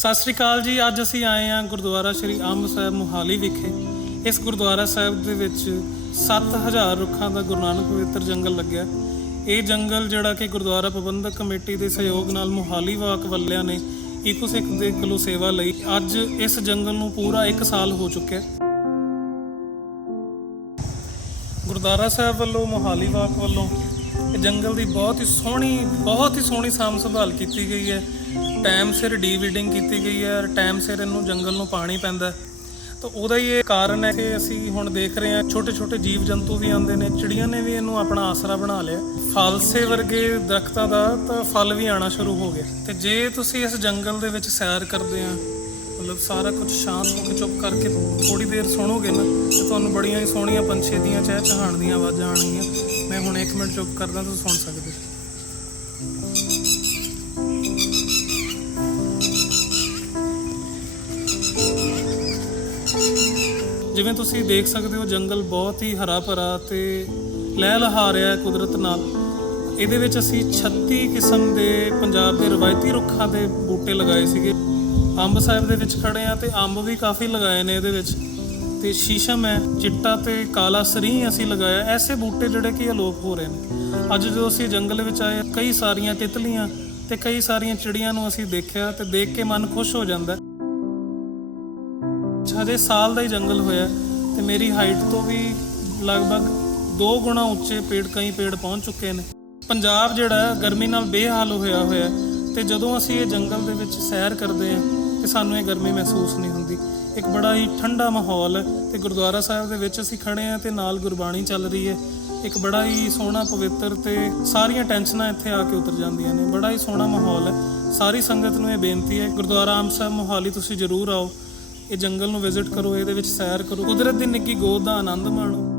ਸਤਿ ਸ੍ਰੀ ਅਕਾਲ ਜੀ, ਅੱਜ ਅਸੀਂ ਆਏ ਹਾਂ ਗੁਰਦੁਆਰਾ ਸ਼੍ਰੀ ਅੰਬ ਸਾਹਿਬ ਮੁਹਾਲੀ ਵਿਖੇ। ਇਸ ਗੁਰਦੁਆਰਾ ਸਾਹਿਬ ਦੇ ਵਿੱਚ 7000 ਰੁੱਖਾਂ ਦਾ ਗੁਰੂ ਨਾਨਕ ਪਵਿੱਤਰ ਜੰਗਲ ਲੱਗਿਆ। ਇਹ ਜੰਗਲ ਜਿਹੜਾ ਕਿ ਗੁਰਦੁਆਰਾ ਪ੍ਰਬੰਧਕ ਕਮੇਟੀ ਦੇ ਸਹਿਯੋਗ ਨਾਲ ਮੁਹਾਲੀ ਵਾਕ ਵੱਲਿਆਂ ਨੇ ਇਕੋਸਿੱਖ ਦੇ ਕੋਲੋਂ ਸੇਵਾ ਲਈ ਅੱਜ ਇਸ ਜੰਗਲ ਨੂੰ ਪੂਰਾ 1 ਸਾਲ ਹੋ ਚੁੱਕਿਆ ਗੁਰਦੁਆਰਾ ਸਾਹਿਬ ਵੱਲੋਂ ਮੋਹਾਲੀ ਵਾਕ ਵੱਲੋਂ ਇਹ ਜੰਗਲ ਦੀ ਬਹੁਤ ਹੀ ਸੋਹਣੀ, ਬਹੁਤ ਹੀ ਸੋਹਣੀ ਸਾਂਭ ਸੰਭਾਲ ਕੀਤੀ ਗਈ ਹੈ। ਟਾਈਮ ਸਿਰ ਡੀਵੀਡਿੰਗ ਕੀਤੀ ਗਈ ਹੈ ਟਾਈਮ ਸਿਰ ਇਹਨੂੰ ਜੰਗਲ ਨੂੰ ਪਾਣੀ ਪੈਂਦਾ ਤਾਂ ਉਹਦਾ ਹੀ ਇਹ ਕਾਰਨ ਹੈ ਕਿ ਅਸੀਂ ਹੁਣ ਦੇਖ ਰਹੇ ਹਾਂ ਛੋਟੇ ਛੋਟੇ ਜੀਵ ਜੰਤੂ ਵੀ ਆਉਂਦੇ ਨੇ, ਚਿੜੀਆਂ ਨੇ ਵੀ ਇਹਨੂੰ ਆਪਣਾ ਆਸਰਾ ਬਣਾ ਲਿਆ। ਫਾਲਸੇ ਵਰਗੇ ਦਰਖਤਾਂ ਦਾ ਤਾਂ ਫਲ ਵੀ ਆਣਾ ਸ਼ੁਰੂ ਹੋ ਗਿਆ। ਤੇ ਜੇ ਤੁਸੀਂ ਇਸ ਜੰਗਲ ਦੇ ਵਿੱਚ ਸੈਰ ਕਰਦੇ ਆ ਮਤਲਬ ਸਾਰਾ ਕੁਝ ਸ਼ਾਂਤ ਹੋ ਕੇ ਚੁੱਪ ਕਰਕੇ ਥੋੜੀ ਦੇਰ ਸੁਣੋਗੇ ਨਾ, ਤੇ ਤੁਹਾਨੂੰ ਬੜੀਆਂ ਹੀ ਸੋਹਣੀਆਂ ਪੰਛੀ ਦੀਆਂ ਚਹਿਚਹਾਣ ਦੀਆਂ ਆਵਾਜ਼ਾਂ ਆਣਗੀਆਂ ਮੈਂ ਹੁਣ 1 ਮਿੰਟ ਚੁੱਪ ਕਰਦਾ, ਤੁਸੀਂ ਸੁਣ ਸਕਦੇ ਜਿਵੇਂ ਤੁਸੀਂ ਦੇਖ ਸਕਦੇ ਹੋ, ਜੰਗਲ ਬਹੁਤ ਹੀ ਹਰਾ ਭਰਾ ਤੇ ਲਹਿ ਲਹਾ ਰਿਹਾ ਹੈ ਕੁਦਰਤ ਨਾਲ। ਇਹਦੇ ਵਿੱਚ ਅਸੀਂ 36 ਕਿਸਮ ਦੇ ਪੰਜਾਬ ਦੇ ਰਵਾਇਤੀ ਰੁੱਖਾਂ ਦੇ ਬੂਟੇ ਲਗਾਏ ਸੀਗੇ। ਅੰਬ ਸਾਹਿਬ ਦੇ ਵਿੱਚ ਖੜੇ ਆ ਤੇ ਅੰਬ ਵੀ ਕਾਫੀ ਲਗਾਏ ਨੇ ਇਹਦੇ ਵਿੱਚ। ਤੇ ਸ਼ੀਸ਼ਮ ਹੈ, ਚਿੱਟਾ ਤੇ ਕਾਲਾ ਸਰੀ ਅਸੀਂ ਲਗਾਇਆ। ਐਸੇ ਬੂਟੇ ਜਿਹੜੇ ਕਿ ਅਲੋਪ ਹੋ ਰਹੇ ਨੇ। ਅੱਜ ਜਦੋਂ ਅਸੀਂ ਜੰਗਲ ਵਿੱਚ ਆਏ, ਕਈ ਸਾਰੀਆਂ ਤਿਤਲੀਆਂ ਤੇ ਕਈ ਸਾਰੀਆਂ ਚਿੜੀਆਂ ਨੂੰ ਅਸੀਂ ਦੇਖਿਆ ਤੇ ਦੇਖ ਕੇ ਮਨ ਖੁਸ਼ ਹੋ ਜਾਂਦਾ। ਹੈ। ਹਜੇ ਸਾਲ ਦਾ ਹੀ ਜੰਗਲ ਹੋਇਆ ਤੇ ਮੇਰੀ ਹਾਈਟ ਤੋਂ ਵੀ ਲਗਭਗ 2 ਗੁਣਾ ਉੱਚੇ ਪੇੜ, ਕਈ ਪੇੜ ਪਹੁੰਚ ਚੁੱਕੇ ਨੇ। ਪੰਜਾਬ ਜਿਹੜਾ ਗਰਮੀ ਨਾਲ ਬੇਹਾਲ ਹੋਇਆ ਹੋਇਆ ਹੈ ਤੇ ਜਦੋਂ ਅਸੀਂ ਇਹ ਜੰਗਲ ਦੇ ਵਿੱਚ ਸੈਰ ਕਰਦੇ ਹਾਂ ਤੇ ਸਾਨੂੰ ਇਹ ਗਰਮੀ ਮਹਿਸੂਸ ਨਹੀਂ ਹੁੰਦੀ। ਇੱਕ ਬੜਾ ਹੀ ਠੰਡਾ ਮਾਹੌਲ ਹੈ ਤੇ ਗੁਰਦੁਆਰਾ ਸਾਹਿਬ ਦੇ ਵਿੱਚ ਅਸੀਂ ਖੜੇ ਹਾਂ ਤੇ ਨਾਲ ਗੁਰਬਾਣੀ ਚੱਲ ਰਹੀ ਹੈ। ਇੱਕ ਬੜਾ ਹੀ ਸੋਹਣਾ, ਪਵਿੱਤਰ ਤੇ ਸਾਰੀਆਂ ਟੈਨਸ਼ਨਾਂ ਇੱਥੇ ਆ ਕੇ ਉਤਰ ਜਾਂਦੀਆਂ ਨੇ। ਬੜਾ ਹੀ ਸੋਹਣਾ ਮਾਹੌਲ ਹੈ। ਸਾਰੀ ਸੰਗਤ ਨੂੰ ਇਹ ਬੇਨਤੀ ਹੈ, ਗੁਰਦੁਆਰਾ ਆਮ ਸਾਹਿਬ ਮੋਹਾਲੀ ਤੁਸੀਂ ਜ਼ਰੂਰ ਆਓ। ਇਹ ਜੰਗਲ ਨੂੰ ਵਿਜ਼ਿਟ ਕਰੋ, ਇਹਦੇ ਵਿੱਚ ਸੈਰ ਕਰੋ। ਕੁਦਰਤ ਦੀ ਨਿੱਗੀ ਗੋਦ ਦਾ ਆਨੰਦ ਮਾਣੋ।